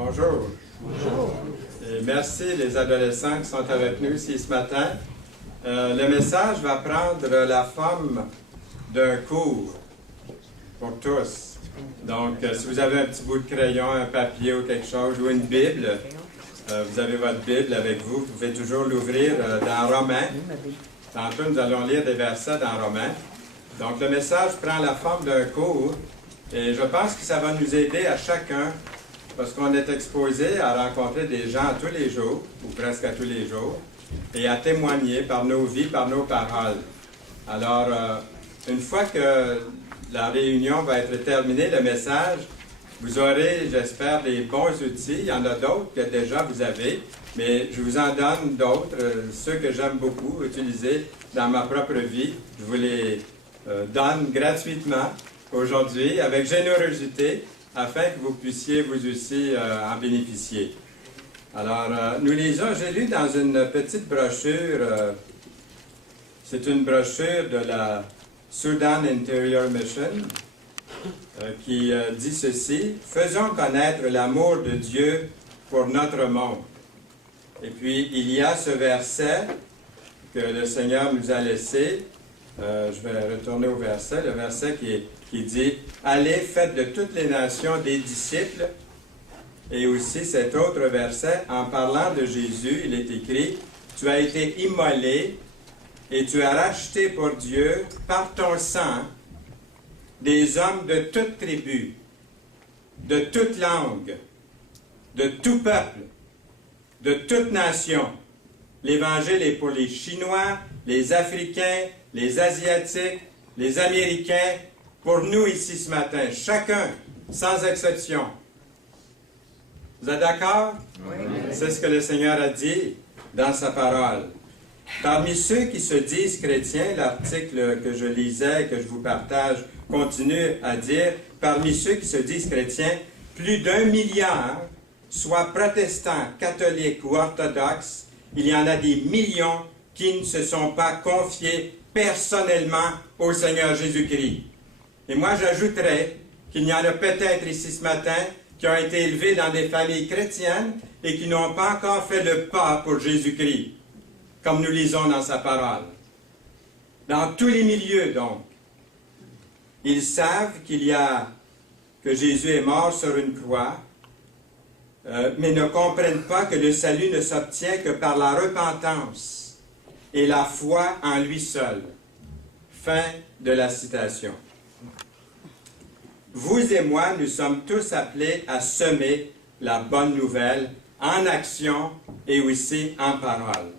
Bonjour. Bonjour. Et merci les adolescents qui sont avec nous ici ce matin. Le message va prendre la forme d'un cours pour tous. Donc, si vous avez un petit bout de crayon, un papier ou quelque chose, ou une Bible, vous avez votre Bible avec vous, vous pouvez toujours l'ouvrir dans Romains. Tantôt, nous allons lire des versets dans Romains. Donc, le message prend la forme d'un cours et je pense que ça va nous aider à chacun parce qu'on est exposé à rencontrer des gens tous les jours, ou presque à tous les jours, et à témoigner par nos vies, par nos paroles. Alors, une fois que la réunion va être terminée, le message, vous aurez, j'espère, des bons outils. Il y en a d'autres que déjà vous avez, mais je vous en donne d'autres, ceux que j'aime beaucoup utiliser dans ma propre vie. Je vous les donne gratuitement aujourd'hui, avec générosité, afin que vous puissiez vous aussi en bénéficier. Alors, nous lisons, j'ai lu dans une petite brochure, c'est une brochure de la Sudan Interior Mission, qui dit ceci: « Faisons connaître l'amour de Dieu pour notre monde. » Et puis, il y a ce verset que le Seigneur nous a laissé. Je vais retourner au verset, le verset qui dit « Allez, faites de toutes les nations des disciples. » Et aussi cet autre verset, en parlant de Jésus, il est écrit « Tu as été immolé et tu as racheté pour Dieu par ton sang des hommes de toute tribu, de toute langue, de tout peuple, de toute nation. » L'Évangile est pour les Chinois, les Africains, les Asiatiques, les Américains, pour nous ici ce matin, chacun, sans exception. Vous êtes d'accord? Oui. C'est ce que le Seigneur a dit dans sa parole. Parmi ceux qui se disent chrétiens, l'article que je lisais et que je vous partage continue à dire, parmi ceux qui se disent chrétiens, plus d'1 milliard, soit protestants, catholiques ou orthodoxes, il y en a des millions qui ne se sont pas confiés personnellement au Seigneur Jésus-Christ. Et moi, j'ajouterais qu'il y en a peut-être ici ce matin qui ont été élevés dans des familles chrétiennes et qui n'ont pas encore fait le pas pour Jésus-Christ, comme nous lisons dans sa parole. Dans tous les milieux, donc, ils savent que Jésus est mort sur une croix, mais ne comprennent pas que le salut ne s'obtient que par la repentance et la foi en lui seul. Fin de la citation. Vous et moi, nous sommes tous appelés à semer la bonne nouvelle en action et aussi en parole.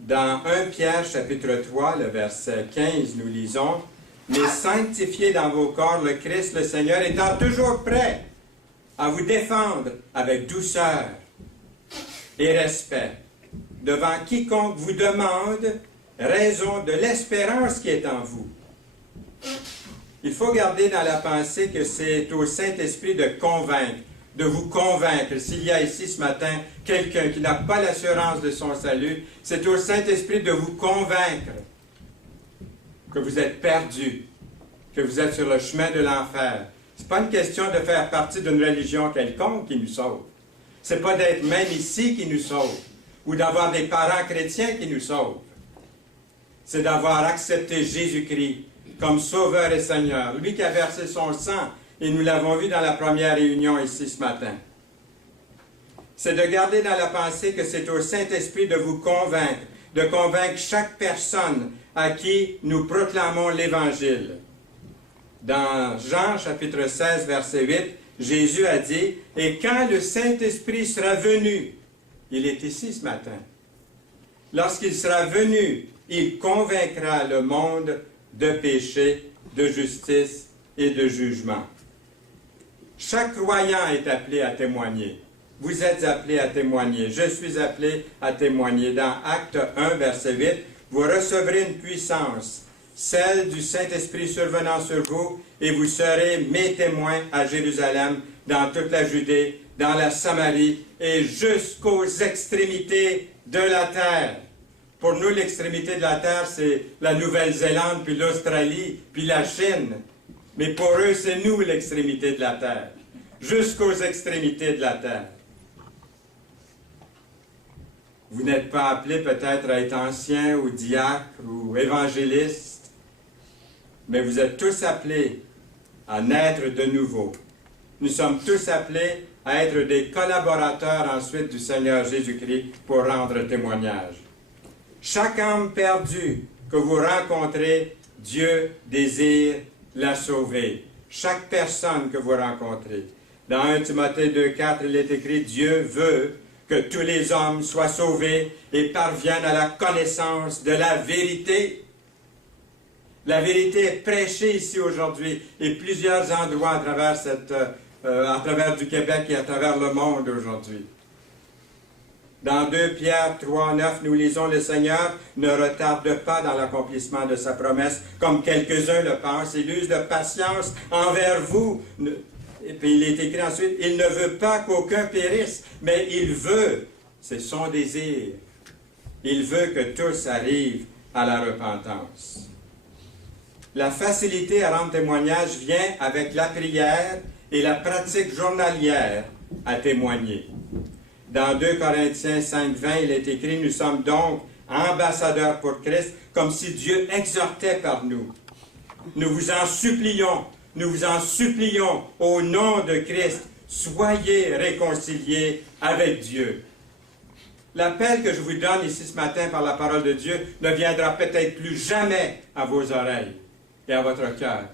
Dans 1 Pierre chapitre 3, le verset 15, nous lisons « Mais sanctifiez dans vos corps le Christ, le Seigneur, étant toujours prêt à vous défendre avec douceur et respect devant quiconque vous demande raison de l'espérance qui est en vous. » Il faut garder dans la pensée que c'est au Saint-Esprit de convaincre, de vous convaincre. S'il y a ici ce matin quelqu'un qui n'a pas l'assurance de son salut, c'est au Saint-Esprit de vous convaincre que vous êtes perdu, que vous êtes sur le chemin de l'enfer. Ce n'est pas une question de faire partie d'une religion quelconque qui nous sauve. Ce n'est pas d'être même ici qui nous sauve, ou d'avoir des parents chrétiens qui nous sauvent. C'est d'avoir accepté Jésus-Christ comme Sauveur et Seigneur, lui qui a versé son sang, et nous l'avons vu dans la première réunion ici ce matin. C'est de garder dans la pensée que c'est au Saint-Esprit de vous convaincre, de convaincre chaque personne à qui nous proclamons l'Évangile. Dans Jean chapitre 16, verset 8, Jésus a dit, « Et quand le Saint-Esprit sera venu, » il est ici ce matin, « lorsqu'il sera venu, il convaincra le monde de péché, de justice et de jugement. » Chaque croyant est appelé à témoigner. Vous êtes appelés à témoigner. Je suis appelé à témoigner. Dans Acte 1, verset 8, « Vous recevrez une puissance, celle du Saint-Esprit survenant sur vous, et vous serez mes témoins à Jérusalem, dans toute la Judée, dans la Samarie, et jusqu'aux extrémités de la terre. » Pour nous, l'extrémité de la terre, c'est la Nouvelle-Zélande, puis l'Australie, puis la Chine. Mais pour eux, c'est nous l'extrémité de la terre. jusqu'aux extrémités de la terre. Vous n'êtes pas appelés peut-être à être ancien ou diacre ou évangéliste, mais vous êtes tous appelés à naître de nouveau. Nous sommes tous appelés à être des collaborateurs ensuite du Seigneur Jésus-Christ pour rendre témoignage. Chaque âme perdue que vous rencontrez, Dieu désire la sauver. Chaque personne que vous rencontrez. Dans 1 Timothée 2,4, il est écrit, Dieu veut que tous les hommes soient sauvés et parviennent à la connaissance de la vérité. La vérité est prêchée ici aujourd'hui et plusieurs endroits à travers du Québec et à travers le monde aujourd'hui. Dans 2 Pierre 3, 9, nous lisons, le Seigneur ne retarde pas dans l'accomplissement de sa promesse, comme quelques-uns le pensent. Il use de patience envers vous. Et puis il est écrit ensuite, il ne veut pas qu'aucun périsse, mais il veut, c'est son désir, il veut que tous arrivent à la repentance. La facilité à rendre témoignage vient avec la prière et la pratique journalière à témoigner. Dans 2 Corinthiens 5, 20, il est écrit, nous sommes donc ambassadeurs pour Christ, comme si Dieu exhortait par nous. Nous vous en supplions au nom de Christ, soyez réconciliés avec Dieu. L'appel que je vous donne ici ce matin par la parole de Dieu ne viendra peut-être plus jamais à vos oreilles et à votre cœur.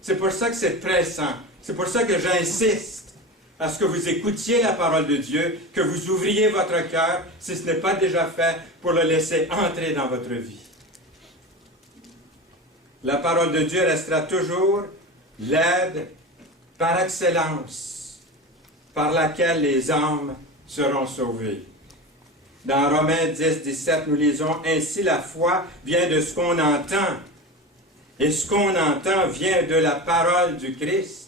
C'est pour ça que c'est pressant. C'est pour ça que j'insiste à ce que vous écoutiez la parole de Dieu, que vous ouvriez votre cœur, si ce n'est pas déjà fait, pour le laisser entrer dans votre vie. La parole de Dieu restera toujours l'aide par excellence, par laquelle les âmes seront sauvées. Dans Romains 10, 17, nous lisons, « Ainsi la foi vient de ce qu'on entend, et ce qu'on entend vient de la parole du Christ. »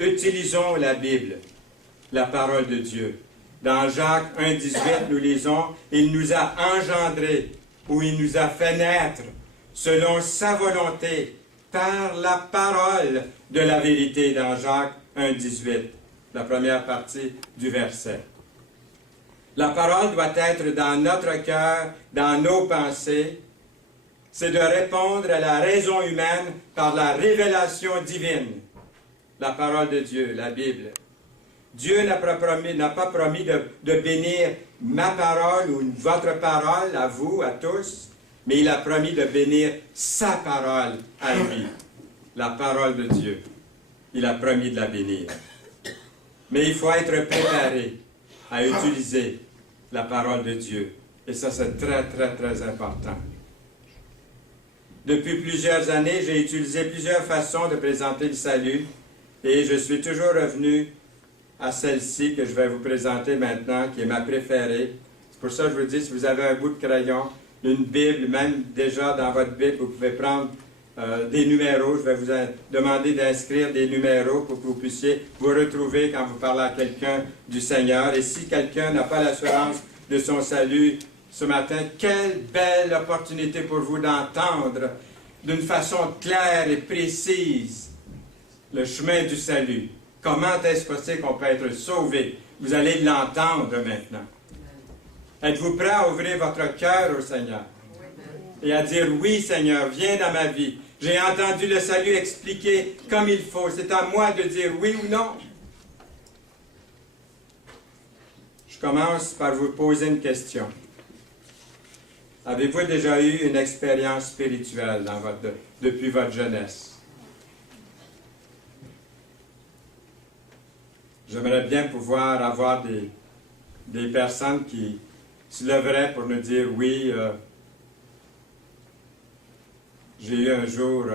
Utilisons la Bible, la parole de Dieu. Dans Jacques 1, 18, nous lisons, « Il nous a engendrés, ou il nous a fait naître, selon sa volonté, par la parole de la vérité. » Dans Jacques 1, 18, la première partie du verset. La parole doit être dans notre cœur, dans nos pensées. C'est de répondre à la raison humaine par la révélation divine. La parole de Dieu, la Bible. Dieu n'a pas promis de bénir ma parole ou votre parole à vous, à tous, mais il a promis de bénir sa parole à lui, la parole de Dieu. Il a promis de la bénir. Mais il faut être préparé à utiliser la parole de Dieu. Et ça, c'est très, très, très important. Depuis plusieurs années, j'ai utilisé plusieurs façons de présenter le salut et je suis toujours revenu à celle-ci que je vais vous présenter maintenant, qui est ma préférée. C'est pour ça que je vous dis, si vous avez un bout de crayon, une Bible, même déjà dans votre Bible, vous pouvez prendre des numéros. Je vais vous demander d'inscrire des numéros pour que vous puissiez vous retrouver quand vous parlez à quelqu'un du Seigneur. Et si quelqu'un n'a pas l'assurance de son salut ce matin, quelle belle opportunité pour vous d'entendre d'une façon claire et précise le chemin du salut. Comment est-ce possible qu'on peut être sauvé? Vous allez l'entendre maintenant. Êtes-vous prêt à ouvrir votre cœur au Seigneur? Et à dire, oui Seigneur, viens dans ma vie. J'ai entendu le salut expliqué comme il faut. C'est à moi de dire oui ou non. Je commence par vous poser une question. Avez-vous déjà eu une expérience spirituelle depuis votre jeunesse? J'aimerais bien pouvoir avoir des personnes qui se lèveraient pour nous dire, oui, j'ai eu un jour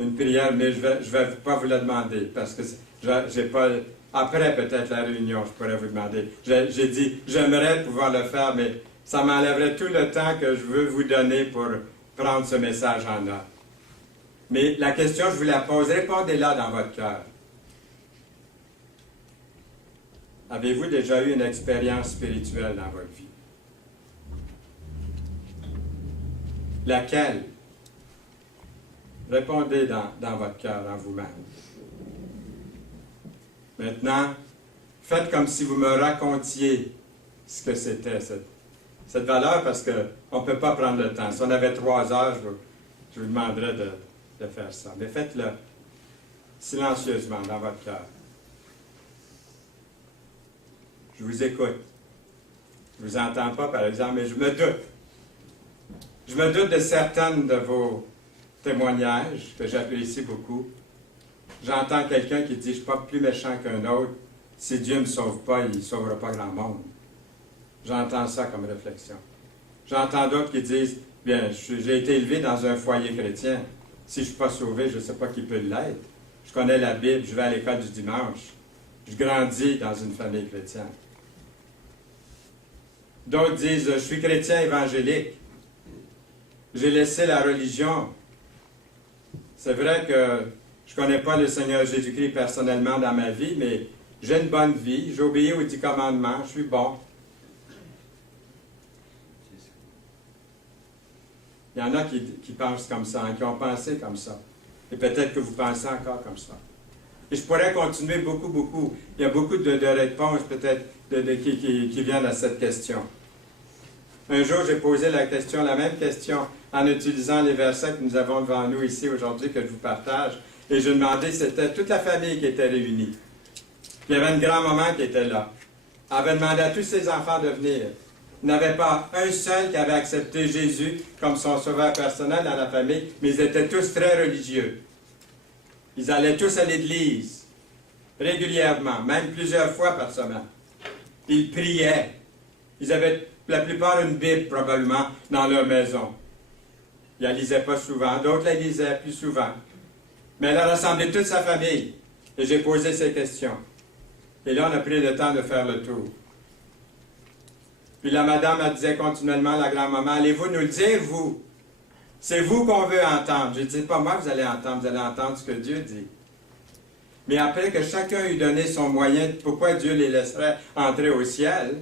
une prière, mais je vais pas vous la demander, parce que j'ai pas... Après peut-être la réunion, je pourrais vous demander. J'ai dit, j'aimerais pouvoir le faire, mais ça m'enlèverait tout le temps que je veux vous donner pour prendre ce message en note. Mais la question, je vous la pose, répondez-la dans votre cœur. Avez-vous déjà eu une expérience spirituelle dans votre vie? Laquelle? Répondez dans votre cœur, en vous-même. Maintenant, faites comme si vous me racontiez ce que c'était, cette valeur, parce qu'on ne peut pas prendre le temps. Si on avait 3 heures, je vous demanderais de faire ça. Mais faites-le silencieusement dans votre cœur. Je vous écoute. Je ne vous entends pas, par exemple, mais je me doute. Je me doute de certaines de vos témoignages que j'apprécie beaucoup. J'entends quelqu'un qui dit « Je ne suis pas plus méchant qu'un autre. Si Dieu ne me sauve pas, il ne sauvera pas grand monde. » J'entends ça comme réflexion. J'entends d'autres qui disent « Bien, j'ai été élevé dans un foyer chrétien. Si je ne suis pas sauvé, je ne sais pas qui peut l'être. Je connais la Bible, je vais à l'école du dimanche. Je grandis dans une famille chrétienne. » D'autres disent « Je suis chrétien évangélique. J'ai laissé la religion. C'est vrai que je ne connais pas le Seigneur Jésus-Christ personnellement dans ma vie, mais j'ai une bonne vie. J'obéis aux 10 commandements. Je suis bon. » Il y en a qui pensent comme ça, qui ont pensé comme ça. Et peut-être que vous pensez encore comme ça. Et je pourrais continuer beaucoup. Il y a beaucoup de réponses peut-être qui viennent à cette question. Un jour, j'ai posé la même question en utilisant les versets que nous avons devant nous ici aujourd'hui, que je vous partage. Et je demandais, c'était toute la famille qui était réunie. Il y avait une grand-maman qui était là. Elle avait demandé à tous ses enfants de venir. Il n'y avait pas un seul qui avait accepté Jésus comme son sauveur personnel dans la famille, mais ils étaient tous très religieux. Ils allaient tous à l'église, régulièrement, même plusieurs fois par semaine. Ils priaient. Ils avaient la plupart une Bible, probablement, dans leur maison. Ils ne la lisaient pas souvent, d'autres la lisaient plus souvent. Mais elle a rassemblé toute sa famille. Et j'ai posé ces questions. Et là, on a pris le temps de faire le tour. Puis la madame, elle disait continuellement, la grand-maman, allez-vous nous le dire, vous? C'est vous qu'on veut entendre. Je dis, pas moi, vous allez entendre ce que Dieu dit. Mais après que chacun eut donné son moyen, pourquoi Dieu les laisserait entrer au ciel,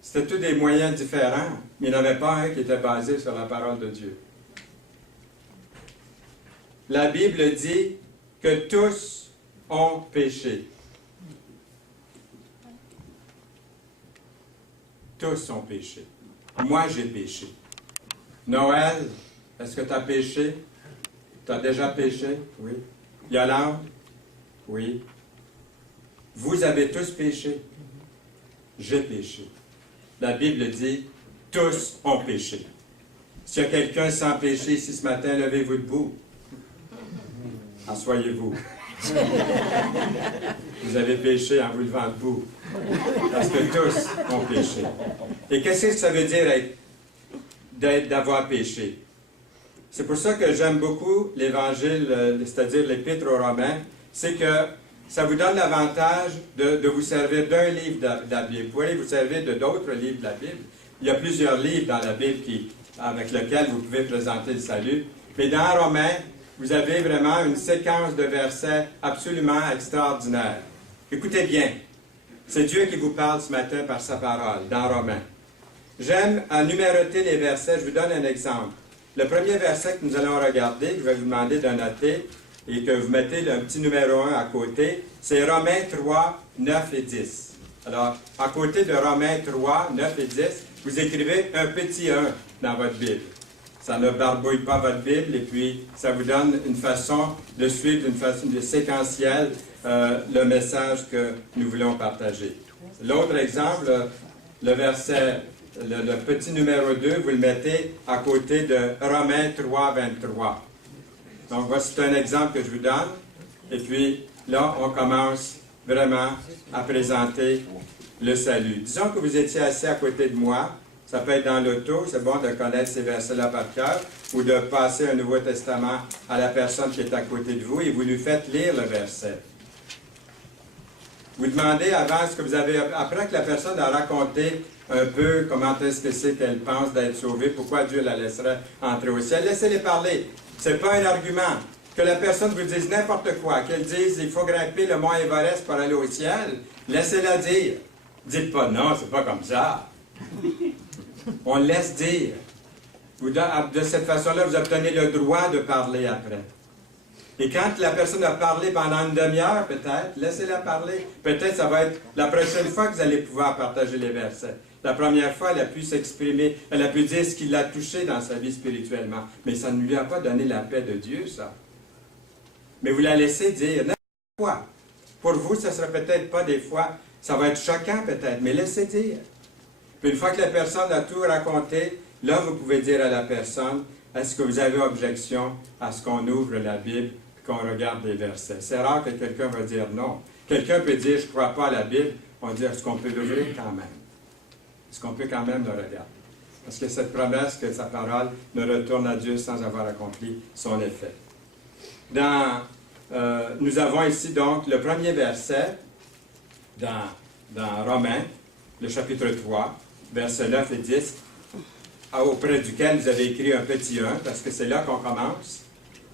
c'était tous des moyens différents, mais il n'y en avait pas un qui était basé sur la parole de Dieu. La Bible dit que tous ont péché. Tous ont péché. Moi, j'ai péché. Noël, est-ce que tu as péché? Tu as déjà péché? Oui. Yolande? Oui. Vous avez tous péché. J'ai péché. La Bible dit, tous ont péché. S'il y a quelqu'un sans péché ici ce matin, levez-vous debout. Asseyez-vous. Vous avez péché en vous levant debout. Parce que tous ont péché. Et qu'est-ce que ça veut dire d'avoir péché? C'est pour ça que j'aime beaucoup l'Évangile, c'est-à-dire l'Épître aux Romains, c'est que ça vous donne l'avantage de vous servir d'un livre de la Bible. Vous pouvez vous servir de d'autres livres de la Bible. Il y a plusieurs livres dans la Bible avec lesquels vous pouvez présenter le salut. Mais dans Romains, vous avez vraiment une séquence de versets absolument extraordinaire. Écoutez bien. C'est Dieu qui vous parle ce matin par sa parole, dans Romains. J'aime numéroter les versets. Je vous donne un exemple. Le premier verset que nous allons regarder, que je vais vous demander de noter, et que vous mettez un petit numéro 1 à côté, c'est Romains 3, 9 et 10. Alors, à côté de Romains 3, 9 et 10, vous écrivez un petit 1 dans votre Bible. Ça ne barbouille pas votre Bible, et puis ça vous donne une façon de suivre d'une façon séquentielle le message que nous voulons partager. L'autre exemple, le verset, le petit numéro 2, vous le mettez à côté de Romains 3, 23. Donc, voici un exemple que je vous donne. Et puis, là, on commence vraiment à présenter le salut. Disons que vous étiez assis à côté de moi. Ça peut être dans l'auto. C'est bon de connaître ces versets-là par cœur. Ou de passer un Nouveau Testament à la personne qui est à côté de vous et vous lui faites lire le verset. Vous demandez avant ce que vous avez... Après que la personne a raconté un peu comment est-ce que c'est qu'elle pense d'être sauvée, pourquoi Dieu la laisserait entrer au ciel, laissez-les parler. Ce n'est pas un argument. Que la personne vous dise n'importe quoi, qu'elle dise il faut grimper le mont Everest pour aller au ciel, laissez-la dire. Dites pas non, c'est pas comme ça. On laisse dire. De cette façon-là, vous obtenez le droit de parler après. Et quand la personne a parlé pendant une demi-heure, peut-être, laissez-la parler. Peut-être ça va être la prochaine fois que vous allez pouvoir partager les versets. La première fois, elle a pu s'exprimer, elle a pu dire ce qui l'a touché dans sa vie spirituellement. Mais ça ne lui a pas donné la paix de Dieu, ça. Mais vous la laissez dire n'importe quoi. Pour vous, ça ne sera peut-être pas des fois, ça va être choquant peut-être, mais laissez dire. Puis une fois que la personne a tout raconté, là, vous pouvez dire à la personne, est-ce que vous avez objection à ce qu'on ouvre la Bible et qu'on regarde les versets? C'est rare que quelqu'un va dire non. Quelqu'un peut dire, je ne crois pas à la Bible. On va dire, est-ce qu'on peut l'ouvrir quand même? Est-ce qu'on peut quand même le regarder? Parce que cette promesse que sa parole ne retourne à Dieu sans avoir accompli son effet. Nous avons ici donc le premier verset dans Romains, le chapitre 3, versets 9 et 10, auprès duquel vous avez écrit un petit 1, parce que c'est là qu'on commence.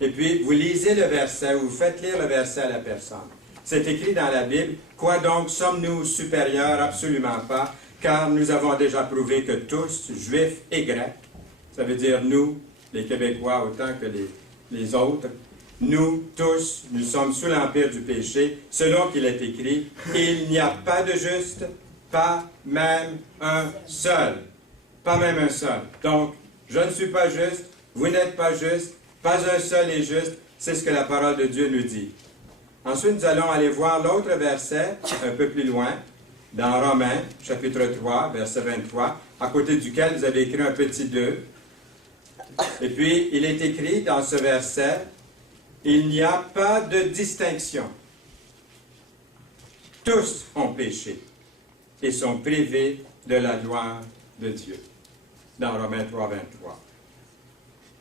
Et puis, vous lisez le verset, vous faites lire le verset à la personne. C'est écrit dans la Bible, « Quoi donc sommes-nous supérieurs? Absolument pas, car nous avons déjà prouvé que tous, juifs et grecs, ça veut dire nous, les Québécois autant que les autres, nous tous, nous sommes sous l'empire du péché, selon qu'il est écrit, il n'y a pas de juste, pas même un seul. » Pas même un seul. Donc, je ne suis pas juste, vous n'êtes pas juste, pas un seul est juste, c'est ce que la parole de Dieu nous dit. Ensuite, nous allons aller voir l'autre verset, un peu plus loin, dans Romains, chapitre 3, verset 23, à côté duquel vous avez écrit un petit 2. Et puis, il est écrit dans ce verset, « Il n'y a pas de distinction. Tous ont péché et sont privés de la gloire de Dieu. » Dans Romains 3, 23.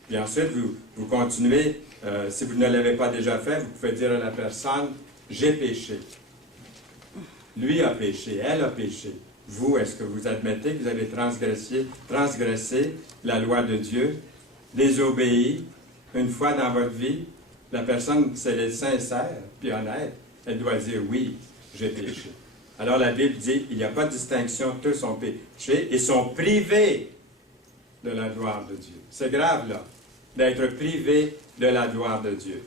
Puis ensuite, vous continuez, si vous ne l'avez pas déjà fait, vous pouvez dire à la personne, « J'ai péché. Lui a péché, elle a péché. Vous, est-ce que vous admettez que vous avez transgressé la loi de Dieu, désobéi une fois dans votre vie? » La personne, si elle est sincère puis honnête, elle doit dire, « Oui, j'ai péché. » Alors la Bible dit, il n'y a pas de distinction, tous ont péché et sont privés de la gloire de Dieu. C'est grave, là, d'être privé de la gloire de Dieu.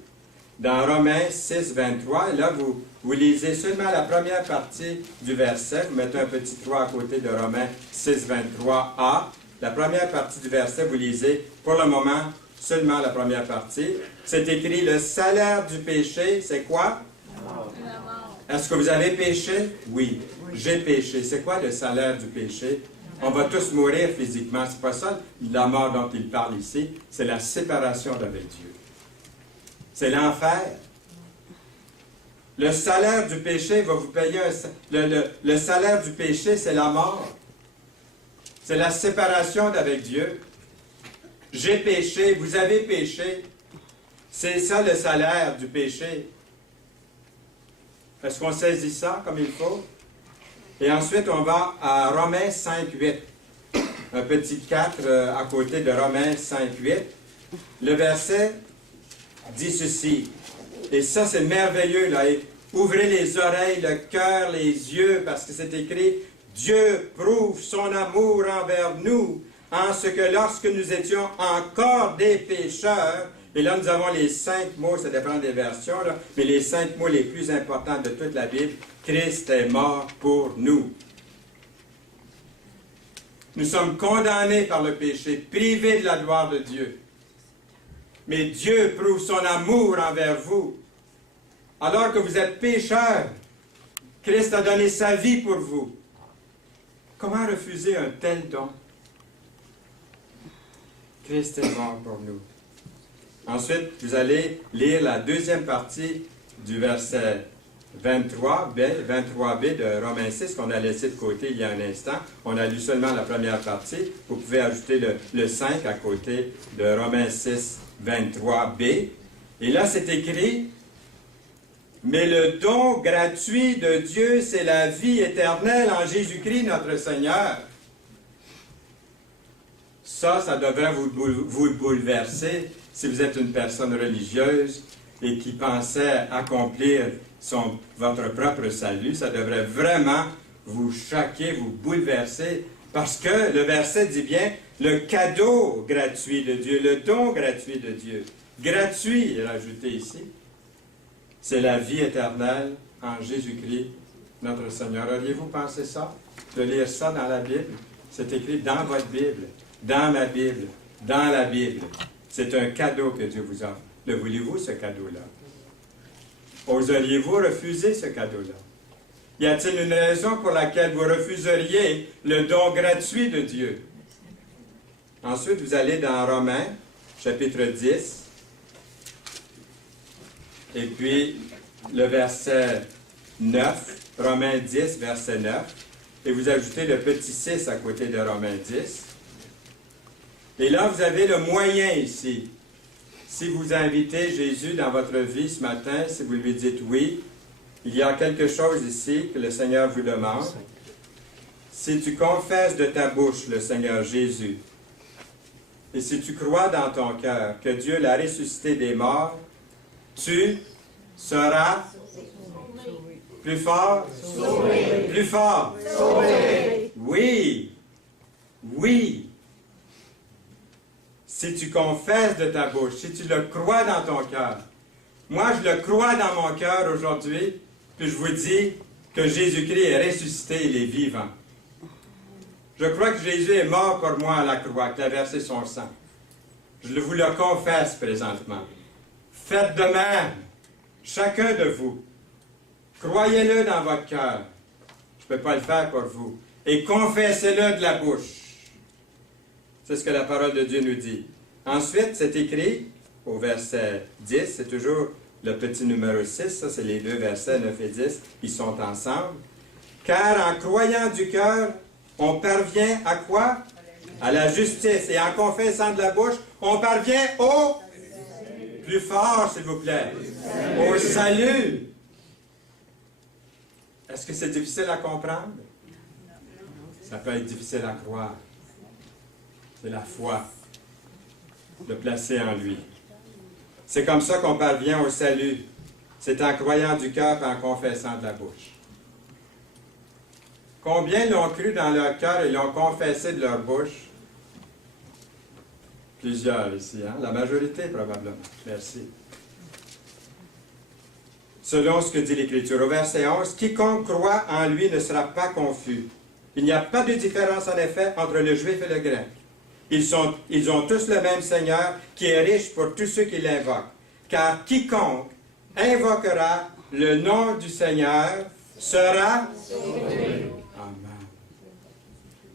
Dans Romains 6, 23, là, vous lisez seulement la première partie du verset. Vous mettez un petit 3 à côté de Romains 6, 23a. La première partie du verset, vous lisez, pour le moment, seulement la première partie. C'est écrit, le salaire du péché, c'est quoi? La mort. Est-ce que vous avez péché? Oui. J'ai péché. C'est quoi le salaire du péché? On va tous mourir physiquement. C'est pas ça la mort dont il parle ici. C'est la séparation d'avec Dieu. C'est l'enfer. Le salaire du péché va vous payer le salaire du péché, c'est la mort. C'est la séparation d'avec Dieu. J'ai péché, vous avez péché. C'est ça le salaire du péché. Est-ce qu'on saisit ça comme il faut? Et ensuite, on va à Romains 5, 8. Un petit 4 à côté de Romains 5, 8. Le verset dit ceci. Et ça, c'est merveilleux, là. Et ouvrez les oreilles, le cœur, les yeux, parce que c'est écrit, Dieu prouve son amour envers nous, en ce que lorsque nous étions encore des pécheurs, et là nous avons les 5 mots, ça dépend des versions, là, mais les 5 mots les plus importants de toute la Bible, Christ est mort pour nous. Nous sommes condamnés par le péché, privés de la gloire de Dieu. Mais Dieu prouve son amour envers vous. Alors que vous êtes pécheurs, Christ a donné sa vie pour vous. Comment refuser un tel don? Christ est mort pour nous. Ensuite, vous allez lire la deuxième partie du verset 23b de Romains 6 qu'on a laissé de côté il y a un instant. On a lu seulement la première partie. Vous pouvez ajouter le 5 à côté de Romains 6, 23b. Et là, c'est écrit, « Mais le don gratuit de Dieu, c'est la vie éternelle en Jésus-Christ notre Seigneur. » Ça devrait vous bouleverser si vous êtes une personne religieuse et qui pensait accomplir votre propre salut. Ça devrait vraiment vous choquer, vous bouleverser, parce que le verset dit bien le cadeau gratuit de Dieu, le don gratuit de Dieu. Gratuit, il est rajouté ici. c'est la vie éternelle en Jésus-Christ, notre Seigneur. Auriez-vous pensé ça? De lire ça dans la Bible? C'est écrit dans votre Bible, dans ma Bible, dans la Bible. C'est un cadeau que Dieu vous offre. Le voulez-vous, ce cadeau-là? Oseriez-vous refuser ce cadeau-là? Y a-t-il une raison pour laquelle vous refuseriez le don gratuit de Dieu? Ensuite, vous allez dans Romains, chapitre 10, et puis le verset 9, Romains 10, verset 9, et vous ajoutez le petit 6 à côté de Romains 10. Et là, vous avez le moyen ici. Si vous invitez Jésus dans votre vie ce matin, si vous lui dites oui, il y a quelque chose ici que le Seigneur vous demande. Si tu confesses de ta bouche le Seigneur Jésus, et si tu crois dans ton cœur que Dieu l'a ressuscité des morts, tu seras plus fort, sauvé. Plus fort, sauvé. Oui, oui. Si tu confesses de ta bouche, si tu le crois dans ton cœur. Moi, je le crois dans mon cœur aujourd'hui, puis je vous dis que Jésus-Christ est ressuscité, il est vivant. Je crois que Jésus est mort pour moi à la croix, qu'il a versé son sang. Je vous le confesse présentement. Faites de même, chacun de vous. Croyez-le dans votre cœur. Je ne peux pas le faire pour vous. Et confessez-le de la bouche. C'est ce que la parole de Dieu nous dit. Ensuite, c'est écrit au verset 10, c'est toujours le petit numéro 6, ça c'est les deux versets 9 et 10, ils sont ensemble. Car en croyant du cœur, on parvient à quoi? À la justice. Et en confessant de la bouche, on parvient au... Plus fort, s'il vous plaît. Au salut. Est-ce que c'est difficile à comprendre? Ça peut être difficile à croire. C'est la foi de placer en lui. C'est comme ça qu'on parvient au salut. C'est en croyant du cœur et en confessant de la bouche. Combien l'ont cru dans leur cœur et l'ont confessé de leur bouche? Plusieurs ici, hein? La majorité probablement. Merci. Selon ce que dit l'Écriture. Au verset 11, « Quiconque croit en lui ne sera pas confus. Il n'y a pas de différence en effet entre le juif et le grec. Ils ont tous le même Seigneur qui est riche pour tous ceux qui l'invoquent. Car quiconque invoquera le nom du Seigneur sera sauvé. » Amen.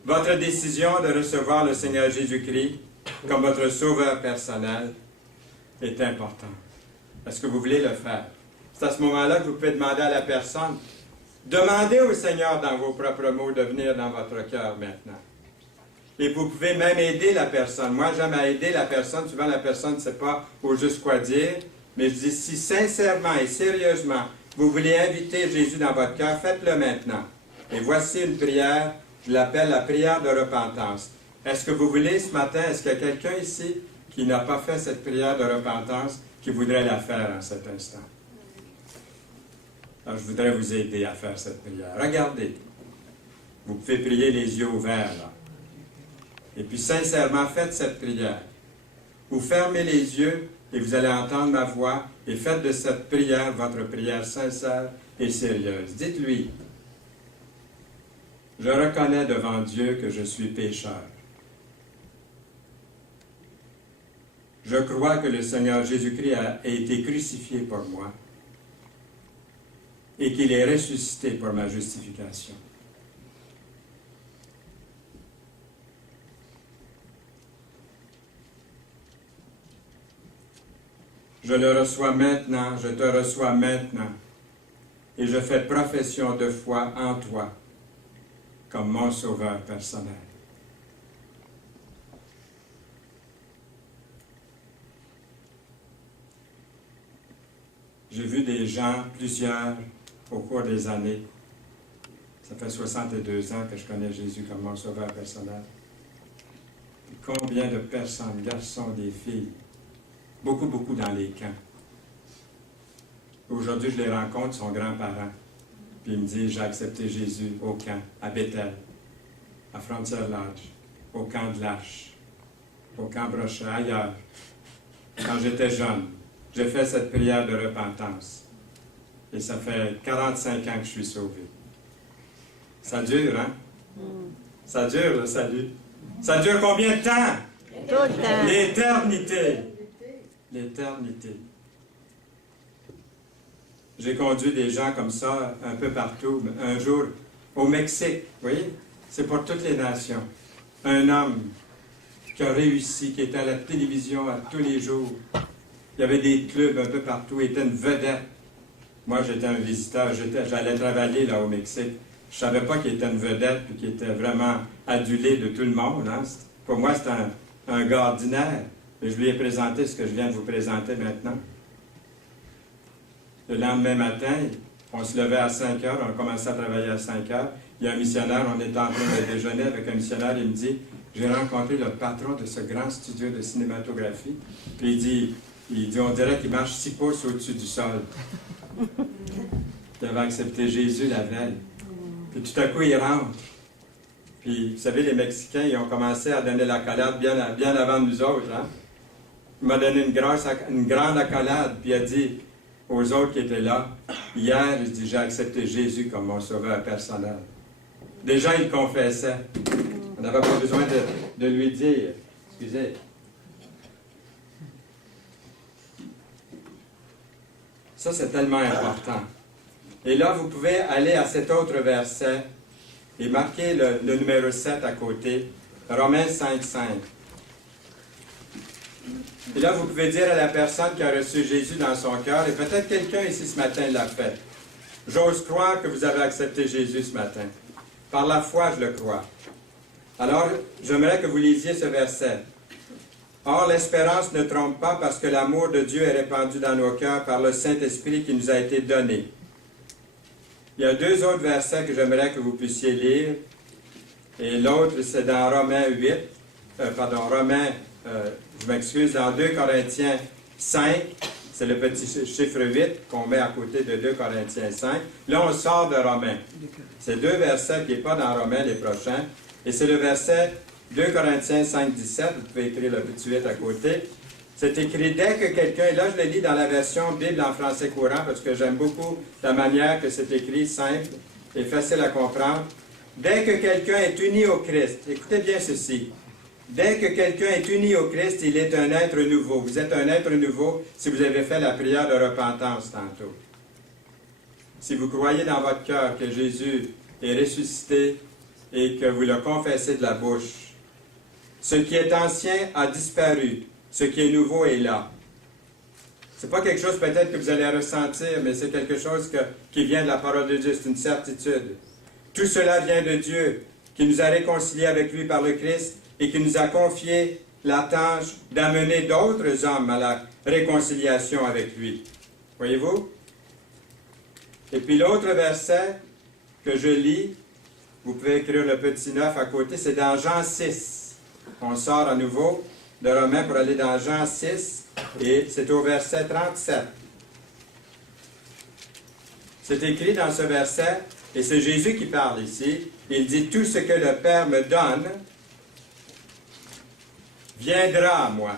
Votre décision de recevoir le Seigneur Jésus-Christ comme votre sauveur personnel est importante. Est-ce que vous voulez le faire? C'est à ce moment-là que vous pouvez demander à la personne. Demandez au Seigneur dans vos propres mots de venir dans votre cœur maintenant. Et vous pouvez même aider la personne. Moi, j'aime à aider la personne. Souvent, la personne ne sait pas au juste quoi dire. Mais je dis, si sincèrement et sérieusement, vous voulez inviter Jésus dans votre cœur, faites-le maintenant. Et voici une prière, je l'appelle la prière de repentance. Est-ce que vous voulez ce matin, est-ce qu'il y a quelqu'un ici qui n'a pas fait cette prière de repentance, qui voudrait la faire en cet instant? Alors, je voudrais vous aider à faire cette prière. Regardez. Vous pouvez prier les yeux ouverts, là. Et puis, sincèrement, faites cette prière. Vous fermez les yeux et vous allez entendre ma voix et faites de cette prière votre prière sincère et sérieuse. Dites-lui, je reconnais devant Dieu que je suis pécheur. Je crois que le Seigneur Jésus-Christ a été crucifié pour moi et qu'il est ressuscité pour ma justification. Je le reçois maintenant, je te reçois maintenant, et je fais profession de foi en toi, comme mon sauveur personnel. J'ai vu des gens, plusieurs, au cours des années. Ça fait 62 ans que je connais Jésus comme mon sauveur personnel. Et combien de personnes, garçons, des filles, beaucoup dans les camps. Aujourd'hui, je les rencontre, son grands-parents. Puis ils me disent, j'ai accepté Jésus au camp, à Bethel, à Frontière-Lodge, au camp de l'Arche, au camp Brochet, ailleurs. Quand j'étais jeune, j'ai fait cette prière de repentance. Et ça fait 45 ans que je suis sauvé. Ça dure, hein? Ça dure, le salut. Ça dure combien de temps? Tout le temps. L'éternité. L'éternité. J'ai conduit des gens comme ça un peu partout. Un jour, au Mexique, vous voyez? C'est pour toutes les nations. Un homme qui a réussi, qui était à la télévision à tous les jours. Il y avait des clubs un peu partout, il était une vedette. Moi, j'étais un visiteur, j'allais travailler là au Mexique. Je ne savais pas qu'il était une vedette et qu'il était vraiment adulé de tout le monde. Hein? Pour moi, c'était un gars ordinaire. Et je lui ai présenté ce que je viens de vous présenter maintenant. Le lendemain matin, on se levait à 5 heures, on commençait à travailler à 5 heures. Il y a un missionnaire, on était en train de déjeuner avec un missionnaire, il me dit, j'ai rencontré le patron de ce grand studio de cinématographie. Puis il dit on dirait qu'il marche 6 pouces au-dessus du sol. Il avait accepté Jésus la veille. Puis tout à coup, il rentre. Puis, vous savez, les Mexicains, ils ont commencé à donner l'accolade bien avant nous autres. Hein? Il m'a donné une grande accolade, puis il a dit aux autres qui étaient là, hier, il dit, j'ai accepté Jésus comme mon sauveur personnel. Déjà, il confessait. On n'avait pas besoin de lui dire. Excusez. Ça, c'est tellement important. Et là, vous pouvez aller à cet autre verset et marquer le numéro 7 à côté, Romains 5,5. Et là, vous pouvez dire à la personne qui a reçu Jésus dans son cœur, et peut-être quelqu'un ici ce matin l'a fait. J'ose croire que vous avez accepté Jésus ce matin. Par la foi, je le crois. Alors, j'aimerais que vous lisiez ce verset. Or, l'espérance ne trompe pas parce que l'amour de Dieu est répandu dans nos cœurs par le Saint-Esprit qui nous a été donné. Il y a 2 autres versets que j'aimerais que vous puissiez lire. Et l'autre, c'est dans Romains 8, je m'excuse, dans 2 Corinthiens 5, c'est le petit chiffre 8 qu'on met à côté de 2 Corinthiens 5. Là, on sort de Romains. C'est 2 versets qui n'est pas dans Romains les prochains. Et c'est le verset 2 Corinthiens 5, 17. Vous pouvez écrire le petit 8 à côté. C'est écrit dès que quelqu'un, et là je le lis dans la version Bible en français courant parce que j'aime beaucoup la manière que c'est écrit, simple et facile à comprendre. Dès que quelqu'un est uni au Christ, écoutez bien ceci, dès que quelqu'un est uni au Christ, il est un être nouveau. Vous êtes un être nouveau si vous avez fait la prière de repentance tantôt. Si vous croyez dans votre cœur que Jésus est ressuscité et que vous le confessez de la bouche, ce qui est ancien a disparu. Ce qui est nouveau est là. Ce n'est pas quelque chose peut-être que vous allez ressentir, mais c'est quelque chose qui vient de la parole de Dieu, c'est une certitude. Tout cela vient de Dieu, qui nous a réconciliés avec lui par le Christ et qui nous a confié la tâche d'amener d'autres hommes à la réconciliation avec lui. Voyez-vous? Et puis l'autre verset que je lis, vous pouvez écrire le petit 9 à côté, c'est dans Jean 6. On sort à nouveau de Romains pour aller dans Jean 6, et c'est au verset 37. C'est écrit dans ce verset, et c'est Jésus qui parle ici, il dit, « Tout ce que le Père me donne viendra à moi,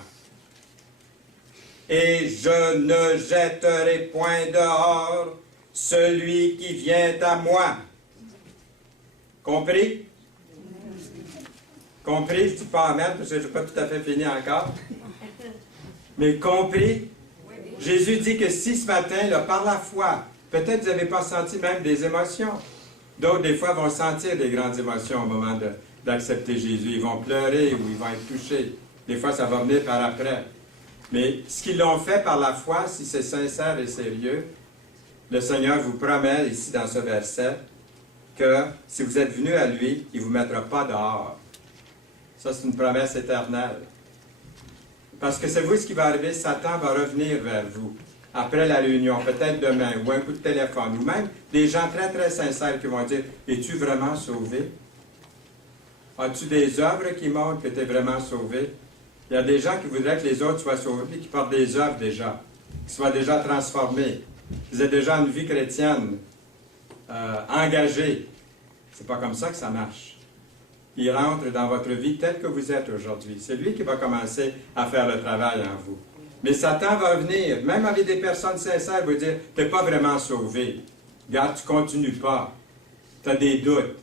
et je ne jetterai point dehors celui qui vient à moi. » Compris? Compris, je ne dis pas amen parce que je n'ai pas tout à fait fini encore. Mais compris, Jésus dit que si ce matin, là, par la foi, peut-être vous n'avez pas senti même des émotions. D'autres, des fois, vont sentir des grandes émotions au moment d'accepter Jésus. Ils vont pleurer ou ils vont être touchés. Des fois, ça va venir par après. Mais ce qu'ils l'ont fait par la foi, si c'est sincère et sérieux, le Seigneur vous promet ici dans ce verset que si vous êtes venus à lui, il ne vous mettra pas dehors. Ça, c'est une promesse éternelle. Parce que savez-vous ce qui va arriver? Satan va revenir vers vous après la réunion, peut-être demain, ou un coup de téléphone, ou même des gens très, très sincères qui vont dire, « Es-tu vraiment sauvé? As-tu des œuvres qui montrent que tu es vraiment sauvé? » Il y a des gens qui voudraient que les autres soient sauvés, qui portent des œuvres déjà, qui soient déjà transformés, qui aient déjà une vie chrétienne engagée. C'est pas comme ça que ça marche. Il rentre dans votre vie telle que vous êtes aujourd'hui. C'est lui qui va commencer à faire le travail en vous. Mais Satan va venir, même avec des personnes sincères, vous dire, tu n'es pas vraiment sauvé. Regarde, tu ne continues pas. Tu as des doutes.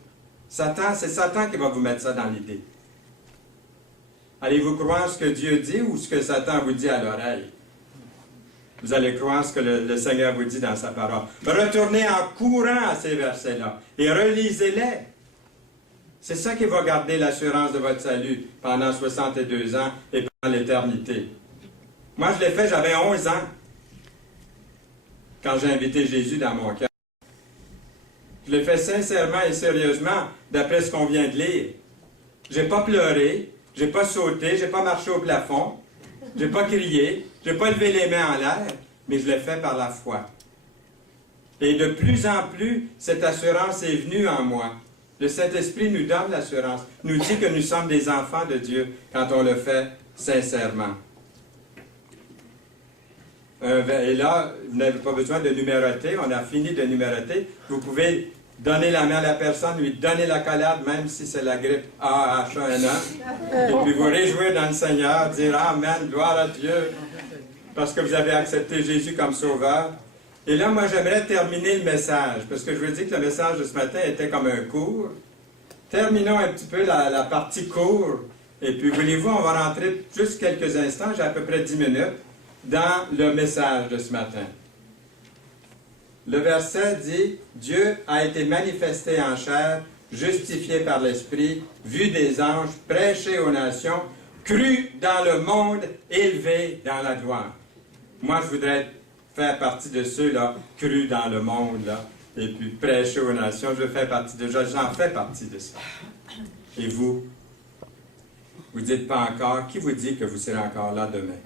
C'est Satan qui va vous mettre ça dans l'idée. Allez-vous croire ce que Dieu dit ou ce que Satan vous dit à l'oreille? Vous allez croire ce que le Seigneur vous dit dans sa parole. Retournez en courant à ces versets-là et relisez-les. C'est ça qui va garder l'assurance de votre salut pendant 62 ans et pendant l'éternité. Moi, je l'ai fait, j'avais 11 ans, quand j'ai invité Jésus dans mon cœur. Je l'ai fait sincèrement et sérieusement, d'après ce qu'on vient de lire. Je n'ai pas pleuré, je n'ai pas sauté, je n'ai pas marché au plafond, je n'ai pas crié, je n'ai pas levé les mains en l'air, mais je l'ai fait par la foi. Et de plus en plus, cette assurance est venue en moi. Le Saint-Esprit nous donne l'assurance, nous dit que nous sommes des enfants de Dieu quand on le fait sincèrement. Et là, vous n'avez pas besoin de numéroter, on a fini de numéroter. Vous pouvez donner la main à la personne, lui donner la l'accolade, même si c'est la grippe AH1N1. Et puis vous réjouir dans le Seigneur, dire Amen, gloire à Dieu, parce que vous avez accepté Jésus comme sauveur. Et là, moi, j'aimerais terminer le message, parce que je veux dire que le message de ce matin était comme un cours. Terminons un petit peu la partie cours, et puis voulez-vous, on va rentrer juste quelques instants, j'ai à peu près 10 minutes, dans le message de ce matin. Le verset dit, Dieu a été manifesté en chair, justifié par l'Esprit, vu des anges, prêché aux nations, cru dans le monde, élevé dans la gloire. Moi, je voudrais faire partie de ceux-là, crus dans le monde, là, et puis prêcher aux nations. Je fais partie de ça, j'en fais partie de ça. Et vous? Vous dites pas encore, qui vous dit que vous serez encore là demain?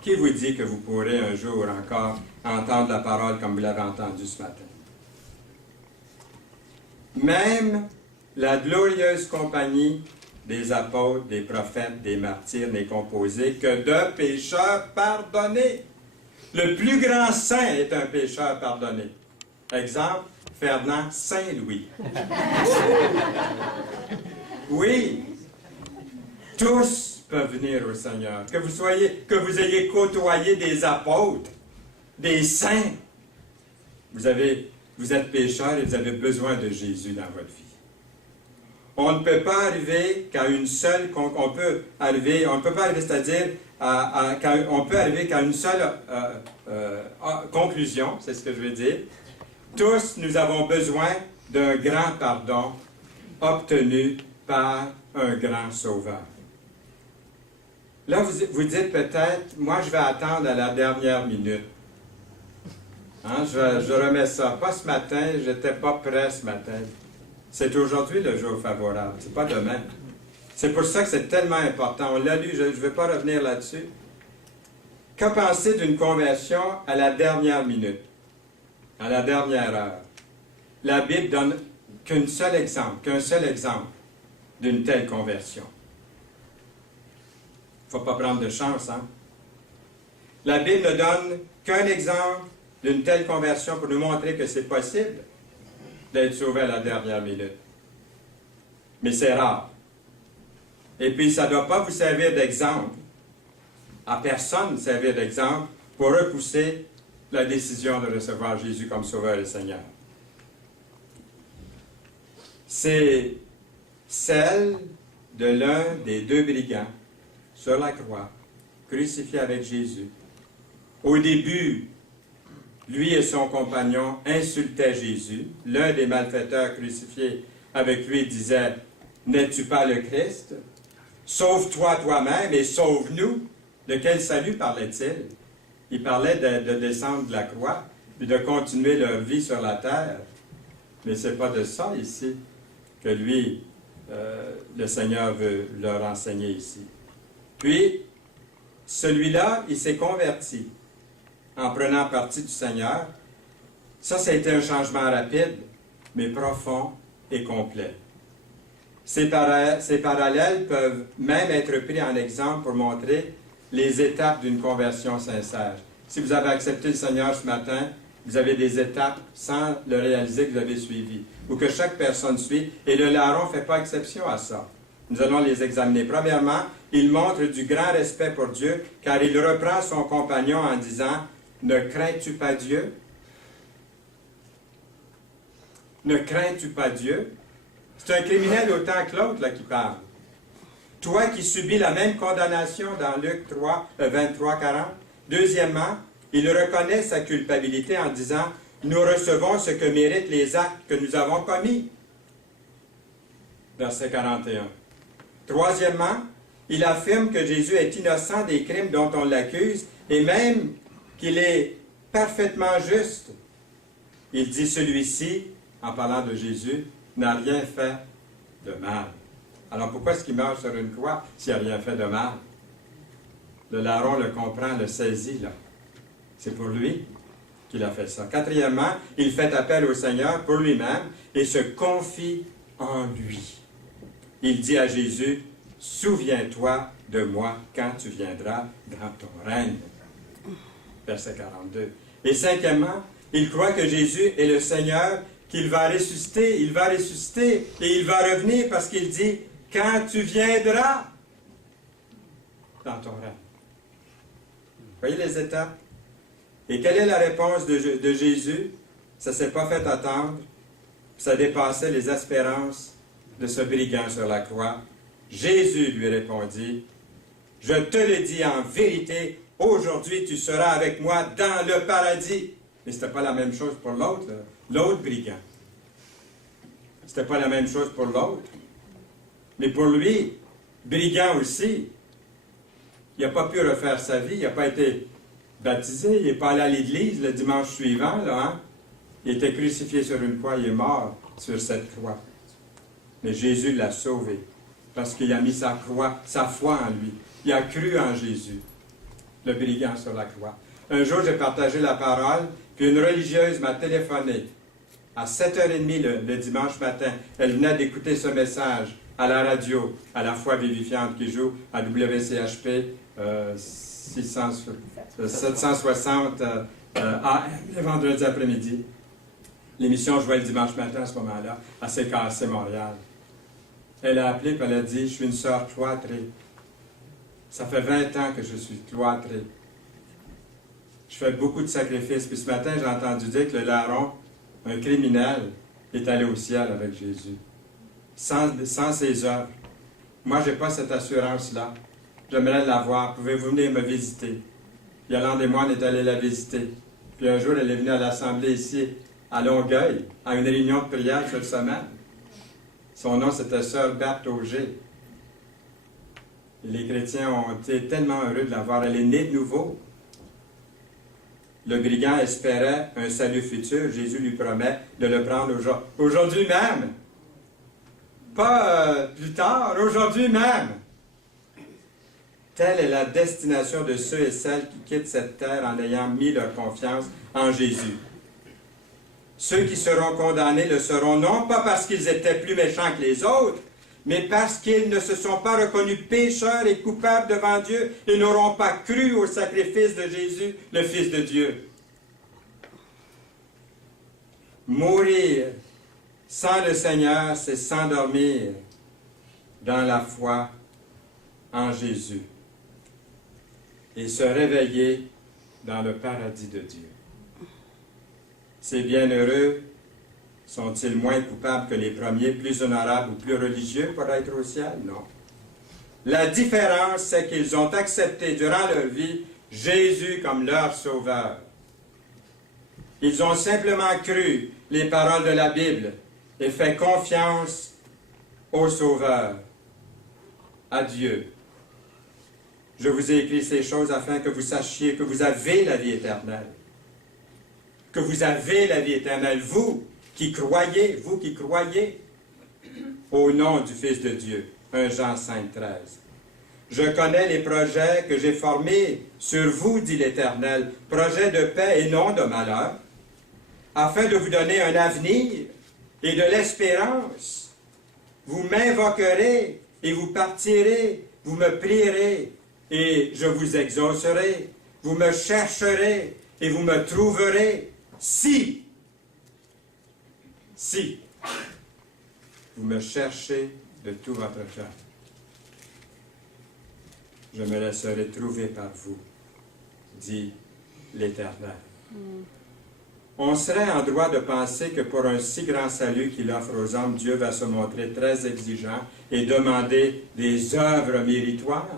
Qui vous dit que vous pourrez un jour encore entendre la parole comme vous l'avez entendu ce matin? Même la glorieuse compagnie des apôtres, des prophètes, des martyrs n'est composée que de pécheurs pardonnés. Le plus grand saint est un pécheur pardonné. Exemple, Fernand Saint-Louis. Oui, tous peuvent venir au Seigneur. Que vous ayez côtoyé des apôtres, des saints. Vous êtes pécheurs et vous avez besoin de Jésus dans votre vie. On ne peut pas arriver qu'à une seule, on peut pas arriver, c'est-à-dire, on peut arriver qu'à une seule conclusion, c'est ce que je veux dire. Tous, nous avons besoin d'un grand pardon obtenu par un grand sauveur. Là, vous dites peut-être, moi, je vais attendre à la dernière minute. Hein, je remets ça. Pas ce matin, je n'étais pas prêt ce matin. C'est aujourd'hui le jour favorable, c'est pas demain. C'est pour ça que c'est tellement important. On l'a lu, je ne vais pas revenir là-dessus. Que penser d'une conversion à la dernière minute, à la dernière heure? La Bible donne qu'un seul exemple d'une telle conversion. Il ne faut pas prendre de chance, hein? La Bible ne donne qu'un exemple d'une telle conversion pour nous montrer que c'est possible d'être sauvé à la dernière minute. Mais c'est rare. Et puis, ça ne doit pas vous servir d'exemple, à personne servir d'exemple pour repousser la décision de recevoir Jésus comme Sauveur et Seigneur. C'est celle de l'un des deux brigands sur la croix, crucifié avec Jésus. Au début, lui et son compagnon insultaient Jésus. L'un des malfaiteurs crucifiés avec lui disait « N'es-tu pas le Christ? Sauve-toi toi-même et sauve-nous. » De quel salut parlait-il? Il parlait de descendre de la croix puis de continuer leur vie sur la terre. Mais ce n'est pas de ça ici que lui, le Seigneur veut leur enseigner ici. Puis, celui-là, il s'est converti en prenant partie du Seigneur. Ça a été un changement rapide, mais profond et complet. Ces parallèles peuvent même être pris en exemple pour montrer les étapes d'une conversion sincère. Si vous avez accepté le Seigneur ce matin, vous avez des étapes sans le réaliser que vous avez suivi, ou que chaque personne suit, et le larron ne fait pas exception à ça. Nous allons les examiner. Premièrement, il montre du grand respect pour Dieu, car il reprend son compagnon en disant, « Ne crains-tu pas Dieu? Ne crains-tu pas Dieu? » C'est un criminel autant que l'autre là, qui parle. Toi qui subis la même condamnation dans Luc 3, 23, 40. Deuxièmement, il reconnaît sa culpabilité en disant, « Nous recevons ce que méritent les actes que nous avons commis. » Verset 41. Troisièmement, il affirme que Jésus est innocent des crimes dont on l'accuse et même qu'il est parfaitement juste. Il dit celui-ci, en parlant de Jésus, n'a rien fait de mal. Alors pourquoi est-ce qu'il meurt sur une croix s'il n'a rien fait de mal? Le larron le comprend, le saisit, là. C'est pour lui qu'il a fait ça. Quatrièmement, il fait appel au Seigneur pour lui-même et se confie en lui. Il dit à Jésus, « Souviens-toi de moi quand tu viendras dans ton règne. » Verset 42. Et cinquièmement, il croit que Jésus est le Seigneur, qu'il va ressusciter, et il va revenir parce qu'il dit, « Quand tu viendras dans ton règne. » Voyez les étapes? Et quelle est la réponse de Jésus? Ça ne s'est pas fait attendre. Ça dépassait les espérances de ce brigand sur la croix. Jésus lui répondit, « Je te le dis en vérité, aujourd'hui tu seras avec moi dans le paradis. » Mais ce n'était pas la même chose pour l'autre, l'autre brigand. Ce n'était pas la même chose pour l'autre. Mais pour lui, brigand aussi, il n'a pas pu refaire sa vie, il n'a pas été baptisé, il n'est pas allé à l'église le dimanche suivant, là, hein? Il était crucifié sur une croix, il est mort sur cette croix. Mais Jésus l'a sauvé, parce qu'il a mis sa croix, sa foi en lui. Il a cru en Jésus, le brigand sur la croix. Un jour, j'ai partagé la parole, puis une religieuse m'a téléphoné à 7h30 le dimanche matin. Elle venait d'écouter ce message à la radio, à la foi vivifiante qui joue à WCHP 760 AM, le vendredi après-midi. L'émission jouait le dimanche matin à ce moment-là, à CKC Montréal. Elle a appelé et elle a dit, « Je suis une sœur cloîtrée. Ça fait 20 ans que je suis cloîtrée. Je fais beaucoup de sacrifices. » Puis ce matin, j'ai entendu dire que le larron, un criminel, est allé au ciel avec Jésus. Sans ses œuvres. Moi, je n'ai pas cette assurance-là. J'aimerais l'avoir. Pouvez-vous venir me visiter? Yolande et moi, on est allés la visiter. Puis un jour, elle est venue à l'Assemblée ici, à Longueuil, à une réunion de prière cette semaine. Son nom, c'était Sœur Berthe Auger. Les chrétiens ont été tellement heureux de la voir. Elle est née de nouveau. Le brigand espérait un salut futur. Jésus lui promet de le prendre aujourd'hui même. Pas plus tard, aujourd'hui même. Telle est la destination de ceux et celles qui quittent cette terre en ayant mis leur confiance en Jésus. Ceux qui seront condamnés le seront non pas parce qu'ils étaient plus méchants que les autres, mais parce qu'ils ne se sont pas reconnus pécheurs et coupables devant Dieu et n'auront pas cru au sacrifice de Jésus, le Fils de Dieu. Mourir sans le Seigneur, c'est s'endormir dans la foi en Jésus et se réveiller dans le paradis de Dieu. Ces bienheureux sont-ils moins coupables que les premiers, plus honorables ou plus religieux pour être au ciel? Non. La différence, c'est qu'ils ont accepté durant leur vie Jésus comme leur sauveur. Ils ont simplement cru les paroles de la Bible et fait confiance au Sauveur, à Dieu. Je vous ai écrit ces choses afin que vous sachiez que vous avez la vie éternelle. Que vous avez la vie éternelle, vous qui croyez au nom du Fils de Dieu. 1 Jean 5, 13. Je connais les projets que j'ai formés sur vous, dit l'Éternel, projets de paix et non de malheur, afin de vous donner un avenir et de l'espérance. Vous m'invoquerez et vous partirez, vous me prierez et je vous exaucerai. Vous me chercherez et vous me trouverez si vous me cherchez de tout votre cœur. je me laisserai trouver par vous, dit l'Éternel. On serait en droit de penser que pour un si grand salut qu'il offre aux hommes, Dieu va se montrer très exigeant et demander des œuvres méritoires,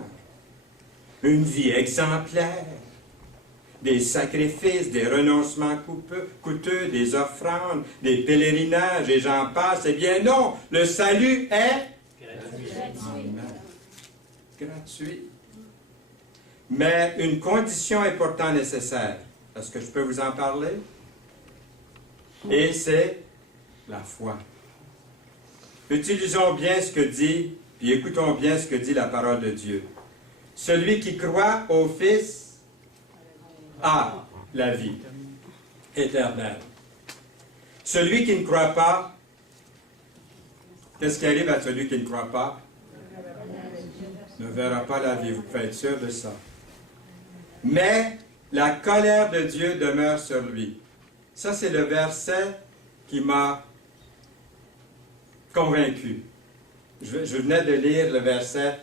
une vie exemplaire, des sacrifices, des renoncements coûteux, des offrandes, des pèlerinages, et j'en passe. Eh bien non, le salut est gratuit. Gratuit. Mais une condition est pourtant nécessaire. Est-ce que je peux vous en parler? Et c'est la foi. Utilisons bien ce que dit, puis écoutons bien ce que dit la parole de Dieu. Celui qui croit au Fils a la vie éternelle. Celui qui ne croit pas, qu'est-ce qui arrive à celui qui ne croit pas? Ne verra pas la vie, vous pouvez être sûr de ça. Mais la colère de Dieu demeure sur lui. Ça, c'est le verset qui m'a convaincu. Je venais de lire le verset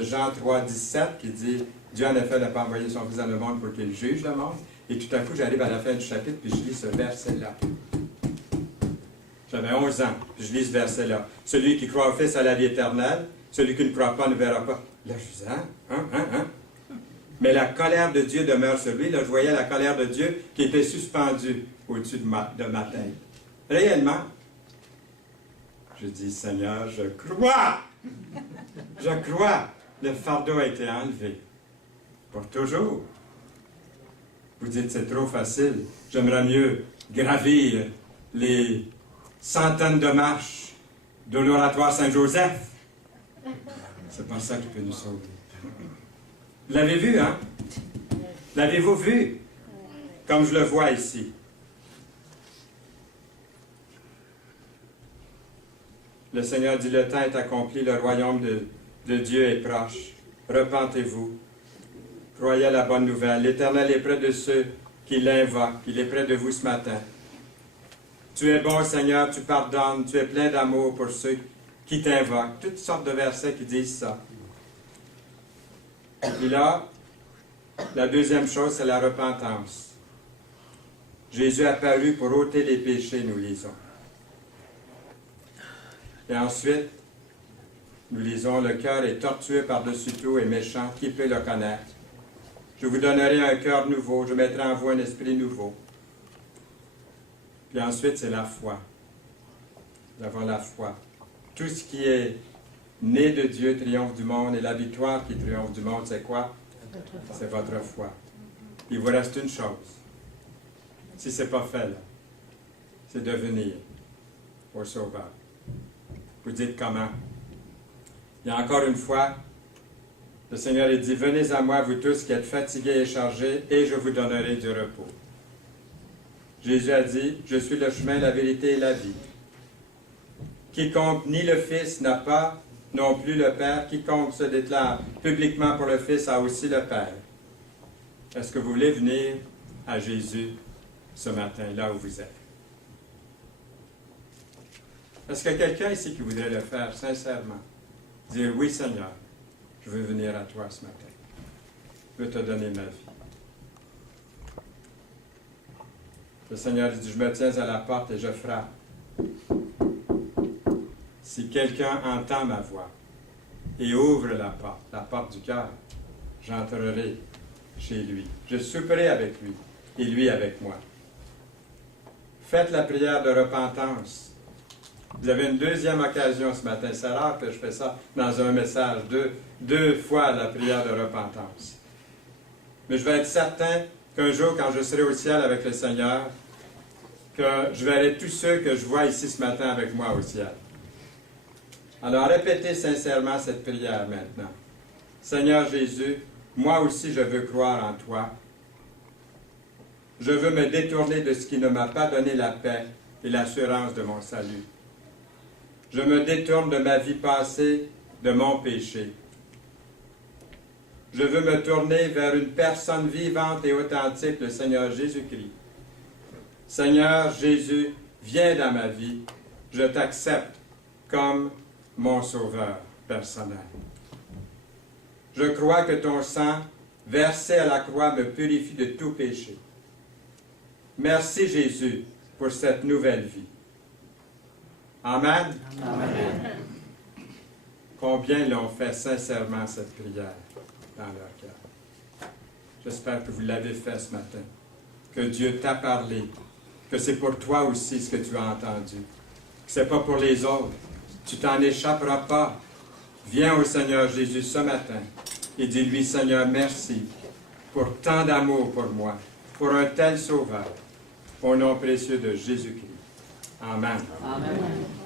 Jean 3, 17 qui dit « Dieu en effet n'a pas envoyé son Fils dans le monde pour qu'il juge le monde. » Et tout à coup, j'arrive à la fin du chapitre puis je lis ce verset-là. J'avais 11 ans, puis je lis ce verset-là. « Celui qui croit au Fils a la vie éternelle, celui qui ne croit pas ne verra pas. » Là, je disais « hein? Mais la colère de Dieu demeure sur lui. Là, je voyais la colère de Dieu qui était suspendue au-dessus de ma tête. Réellement. Je dis, Seigneur, je crois. Je crois. Le fardeau a été enlevé. Pour toujours. Vous dites, c'est trop facile. J'aimerais mieux gravir les centaines de marches de l'oratoire Saint-Joseph. C'est pas ça qui peut nous sauver. L'avez vu, hein? L'avez-vous vu? Comme je le vois ici. Le Seigneur dit, le temps est accompli, le royaume de Dieu est proche. Repentez-vous. Croyez à la bonne nouvelle. L'Éternel est près de ceux qui l'invoquent. Il est près de vous ce matin. Tu es bon, Seigneur, tu pardonnes, tu es plein d'amour pour ceux qui t'invoquent. Toutes sortes de versets qui disent ça. Et là, la deuxième chose, c'est la repentance. Jésus est apparu pour ôter les péchés, nous lisons. Et ensuite, nous lisons, le cœur est tortueux par-dessus tout et méchant, qui peut le connaître? Je vous donnerai un cœur nouveau, je mettrai en vous un esprit nouveau. Puis ensuite, c'est la foi. D'avoir la foi. Tout ce qui est né de Dieu triomphe du monde, et la victoire qui triomphe du monde, c'est quoi? C'est votre foi. Il vous reste une chose. Si ce n'est pas fait, là, c'est de venir au Sauveur. Vous dites comment? Il y a encore une fois, le Seigneur a dit, « Venez à moi, vous tous qui êtes fatigués et chargés, et je vous donnerai du repos. » Jésus a dit, « Je suis le chemin, la vérité et la vie. Quiconque nie le Fils n'a pas non plus le Père. Quiconque se déclare publiquement pour le Fils a aussi le Père. » Est-ce que vous voulez venir à Jésus ce matin, là où vous êtes? Est-ce qu'il y a quelqu'un ici qui voudrait le faire sincèrement? Dire, oui Seigneur, je veux venir à toi ce matin. Je veux te donner ma vie. Le Seigneur dit, je me tiens à la porte et je frappe. Si quelqu'un entend ma voix et ouvre la porte du cœur, j'entrerai chez lui. Je souperai avec lui et lui avec moi. Faites la prière de repentance. Vous avez une deuxième occasion ce matin. C'est rare que je fais ça dans un message. Deux fois la prière de repentance. Mais je vais être certain qu'un jour, quand je serai au ciel avec le Seigneur, que je verrai tous ceux que je vois ici ce matin avec moi au ciel. Alors répétez sincèrement cette prière maintenant. Seigneur Jésus, moi aussi je veux croire en toi. Je veux me détourner de ce qui ne m'a pas donné la paix et l'assurance de mon salut. Je me détourne de ma vie passée, de mon péché. Je veux me tourner vers une personne vivante et authentique, le Seigneur Jésus-Christ. Seigneur Jésus, viens dans ma vie. Je t'accepte comme mon sauveur personnel. Je crois que ton sang, versé à la croix, me purifie de tout péché. Merci Jésus pour cette nouvelle vie. Amen. Amen. Combien l'ont fait sincèrement cette prière dans leur cœur? J'espère que vous l'avez fait ce matin, que Dieu t'a parlé, que c'est pour toi aussi ce que tu as entendu, que ce n'est pas pour les autres. Tu t'en échapperas pas. Viens au Seigneur Jésus ce matin et dis-lui, Seigneur, merci pour tant d'amour pour moi, pour un tel sauveur, au nom précieux de Jésus-Christ. Amen. Amen.